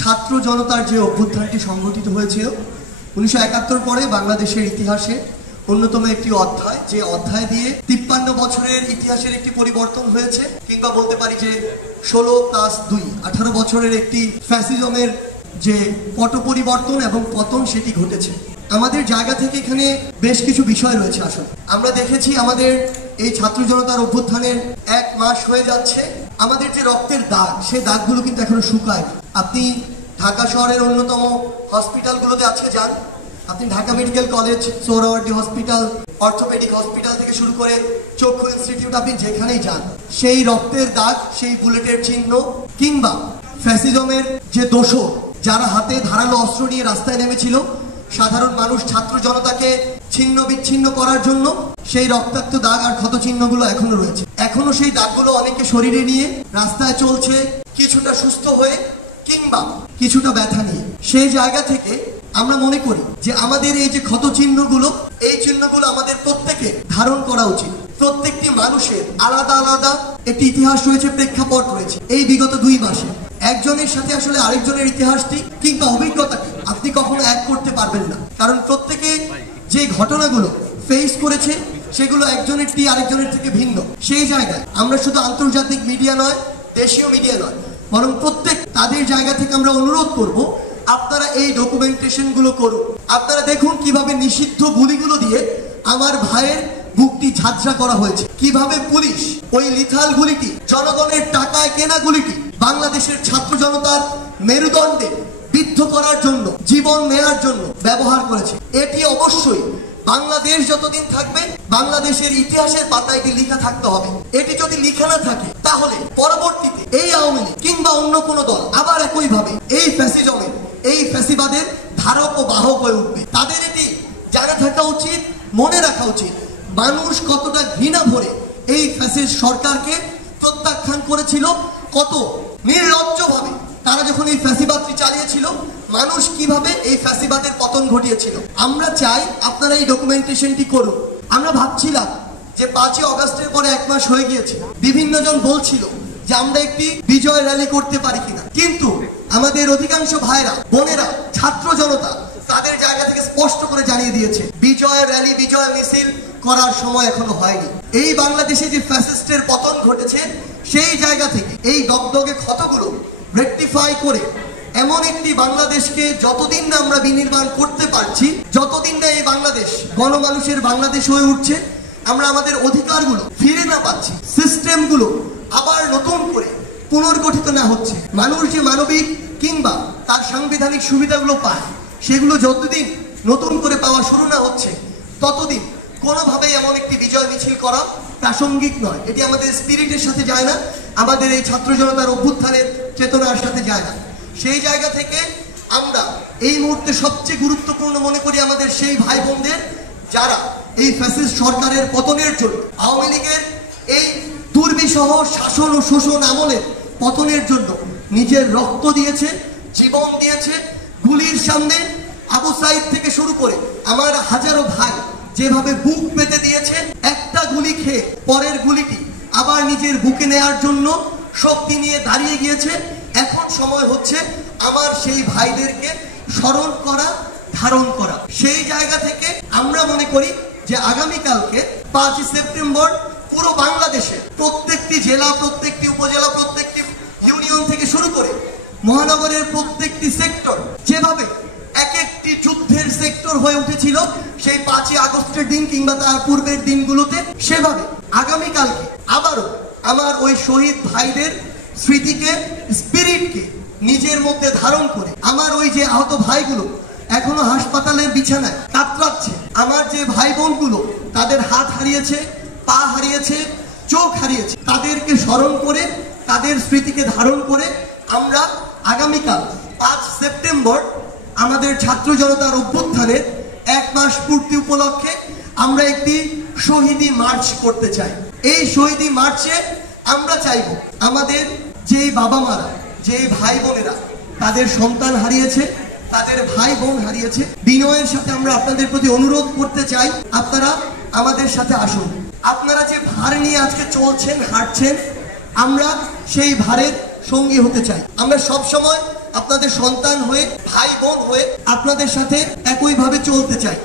ছাত্র জনতার যে অভ্যুত্থানটি সংগঠিত হয়েছিল 1971 পরে বাংলাদেশের ইতিহাসে অন্যতম একটি অধ্যায়, যে অধ্যায় দিয়ে 53 বছরের ইতিহাসের একটি পরিবর্তন হয়েছে, কিংবা বলতে পারি যে 16+2 18 বছরের একটি ফ্যাসিজমের যে পট পরিবর্তন এবং পতন সেটি ঘটেছে। আমাদের জায়গা থেকে এখানে বেশ কিছু বিষয় রয়েছে। আসলে আমরা দেখেছি আমাদের এই ছাত্র জনতার অভ্যুত্থানের 1 মাস হয়ে যাচ্ছে, আমাদের যে রক্তের দাগ সেই দাগগুলো কিন্তু এখনো শুকায়। আপনি ঢাকা শহরের অন্যতম হসপিটালগুলোতে আজকে যান, আপনি Dhaka medical college, Suhrawardy hospital, orthopaedic hospital থেকে শুরু করে চক্ষু ইনস্টিটিউট, আপনি যেখানেই যান সেই রক্তের দাগ, সেই বুলেটের চিহ্ন, কিংবা ফ্যাসিজমের যে দোষর যারা হাতে ধারালো অস্ত্র নিয়ে রাস্তায় নেমেছিল সাধারণ মানুষ ছাত্র জনতাকে ছিন্ন বিচ্ছিন্ন করার জন্য, সেই রক্তাক্ত দাগ আর ক্ষত চিহ্নগুলো এখনো রয়েছে। এখনো সেই দাগগুলো অনেকে শরীরে নিয়ে রাস্তায় চলছে, কিছুটা সুস্থ হয়ে কিংবা কিছুটা ব্যথা নিয়ে। সেই জায়গা থেকে আমরা মনে করি যে আমাদের এই যে ক্ষত চিহ্নগুলো, এই চিহ্নগুলো আমাদের প্রত্যেকে ধারণ করা উচিত। প্রত্যেকটি মানুষের আলাদা আলাদা একটি ইতিহাস রয়েছে, প্রেক্ষাপট রয়েছে। এই বিগত 2 মাসে একজনের সাথে আসলে আরেকজনের ইতিহাসটি কিংবা অভিজ্ঞতাটি আপনি কখনো এক করতে পারবেন না, কারণ প্রত্যেকে যে ঘটনাগুলো ফেস করেছে সেগুলো একজনেরটি আরেকজনের থেকে ভিন্ন। সেই জায়গায় আমরা শুধু আন্তর্জাতিক মিডিয়া নয়, দেশীয় মিডিয়া নয়, বরং প্রত্যেক তাদের জায়গা থেকে আমরা অনুরোধ করব, আপনারা এই ডকুমেন্টেশন গুলো করুন। আপনারা দেখুন কিভাবে নিষিদ্ধ গুলিগুলো দিয়ে আমার ভাইয়ের বুকটি ঝাঁঝরা করা হয়েছে, কিভাবে পুলিশ ওই লিথাল গুলিটি, জনগণের টাকায় কেনা গুলিটি বাংলাদেশের ছাত্র জনতার মেরুদণ্ডে বিদ্ধ করার জন্য, জীবন নেয়ার জন্য ব্যবহার করেছে। এটি অবশ্যই বাংলাদেশ যতদিন থাকবে বাংলাদেশের ইতিহাসের পাতায় এটি লেখা থাকতে হবে। এটি যদি লেখা না থাকে তাহলে পরবর্তীতে এই আওয়ামী লীগ কিংবা অন্য কোনো দল আবার একইভাবে এই ফ্যাসিজমের, এই ফ্যাসিবাদের ধারক ও বাহক হয়ে উঠবে। তাদের এটি জানা থাকা উচিত, মনে রাখা উচিত মানুষ কতটা ঘৃণা ভরে এই ফ্যাসিস্ট সরকারকে প্রত্যাখ্যান করেছিল, কত নির্লজ্জভাবে তারা যখন এই ফ্যাসিবাদটি চালিয়েছিল মানুষ কিভাবে এই ফ্যাসিবাদের পতন ঘটিয়েছিল। আমরা চাই আপনারা এই ডকুমেন্টেশনটি করুন। আমরা ভাবছিলাম যে 5ই অগাস্টের পরে 1 মাস হয়ে গিয়েছে, বিভিন্ন জন বলছিল যে আমরা একটি বিজয় র্যালি করতে পারি কিনা, কিন্তু আমাদের অধিকাংশ ভাইরা বোনেরা ছাত্র জনতা তাদের জায়গা থেকে স্পষ্ট করে জানিয়ে দিয়েছে বিজয় র্যালি, বিজয় মিছিল করার সময় এখনো হয়নি। এই বাংলাদেশে যে ফ্যাসিস্টের পতন ঘটেছে সেই জায়গা থেকে এই দগদগে ক্ষতগুলো রেকটিফাই করে এমন একটি বাংলাদেশকে যতদিন না আমরা বিনির্মাণ করতে পারছি, যতদিন না এই বাংলাদেশ গণমানুষের বাংলাদেশ হয়ে উঠছে, আমরা আমাদের অধিকারগুলো ফিরে না পাচ্ছি, সিস্টেমগুলো আবার নতুন করে পুনর্গঠিত না হচ্ছে, মানুষ যে মানবিক কিংবা তার সাংবিধানিক সুবিধাগুলো পায় সেগুলো যতদিন নতুন করে পাওয়া শুরু না হচ্ছে ততদিন কোনোভাবেই এমন একটি বিজয় মিছিল করা প্রাসঙ্গিক নয়। এটি আমাদের স্পিরিটের সাথে যায় না, আমাদের এই ছাত্র জনতার অভ্যুত্থানের চেতনার সাথে যায় না। সেই জায়গা থেকে আমরা এই মুহূর্তে সবচেয়ে গুরুত্বপূর্ণ মনে করি আমাদের সেই ভাই বোনদের যারা এই ফ্যাসিস্ট সরকারের পতনের জন্য, আওয়ামী লীগের এই দুর্বিষহ শাসন ও শোষণ আমলের পতনের জন্য নিজের রক্ত দিয়েছে, জীবন দিয়েছে। গুলির সামনে আবু সাইদ থেকে শুরু করে আমার হাজারো ভাই যেভাবে বুক পেতে দিয়েছে, একটা গুলি খেয়ে পরের গুলিটি আবার নিজের বুকে নেয়ার জন্য শক্তি নিয়ে দাঁড়িয়ে গিয়েছে। এখন সময় হচ্ছে আমার সেই ভাইদেরকে স্মরণ করা, ধারণ করা। সেই জায়গা থেকে আমরা মনে করি যে আগামীকালকে 5 সেপ্টেম্বর পুরো বাংলাদেশে প্রত্যেকটি জেলা, প্রত্যেকটি উপজেলা, প্রত্যেকটি ইউনিয়ন থেকে শুরু করে মহানগরের প্রত্যেকটি সেক্টর যেভাবে এক একটি যুদ্ধের সেক্টর হয়ে উঠেছিল সেই 5ই আগস্টের দিন কিংবা তার পূর্বের দিনগুলোতে, সেভাবে আগামীকালকে আবারও আমার ওই শহীদ ভাইদের স্মৃতিকে, স্পিরিটকে নিজের মধ্যে ধারণ করে আমার ওই যে আহত ভাইগুলো এখনো হাসপাতালের বিছানায় কাতরাচ্ছে, আমার যে ভাই বোনগুলো তাদের হাত হারিয়েছে, পা হারিয়েছে, চোখ হারিয়েছে, তাদেরকে স্মরণ করে, তাদের স্মৃতিকে ধারণ করে আমরা আগামীকাল 5 সেপ্টেম্বর আমাদের ছাত্র জনতার অভ্যুত্থানের 1 মাস পূর্তি উপলক্ষে আমরা একটি শহীদি মার্চ করতে চাই। এই শহীদি মার্চে আমরা চাইব আমাদের যে বাবা মারা, যে ভাই বোনেরা তাদের সন্তান হারিয়েছে, তাদের ভাই বোন হারিয়েছে, বিনয়ের সাথে আমরা আপনাদের প্রতি অনুরোধ করতে চাই আপনারা আমাদের সাথে আসুন। আপনারা যে ভার নিয়ে আজকে চলছেন, হাঁটছেন, আমরা সেই ভারের সঙ্গী হতে চাই। আমরা সব সময় আপনাদের সন্তান হয়ে, ভাই বোন হয়ে আপনাদের সাথে একইভাবে চলতে চাই।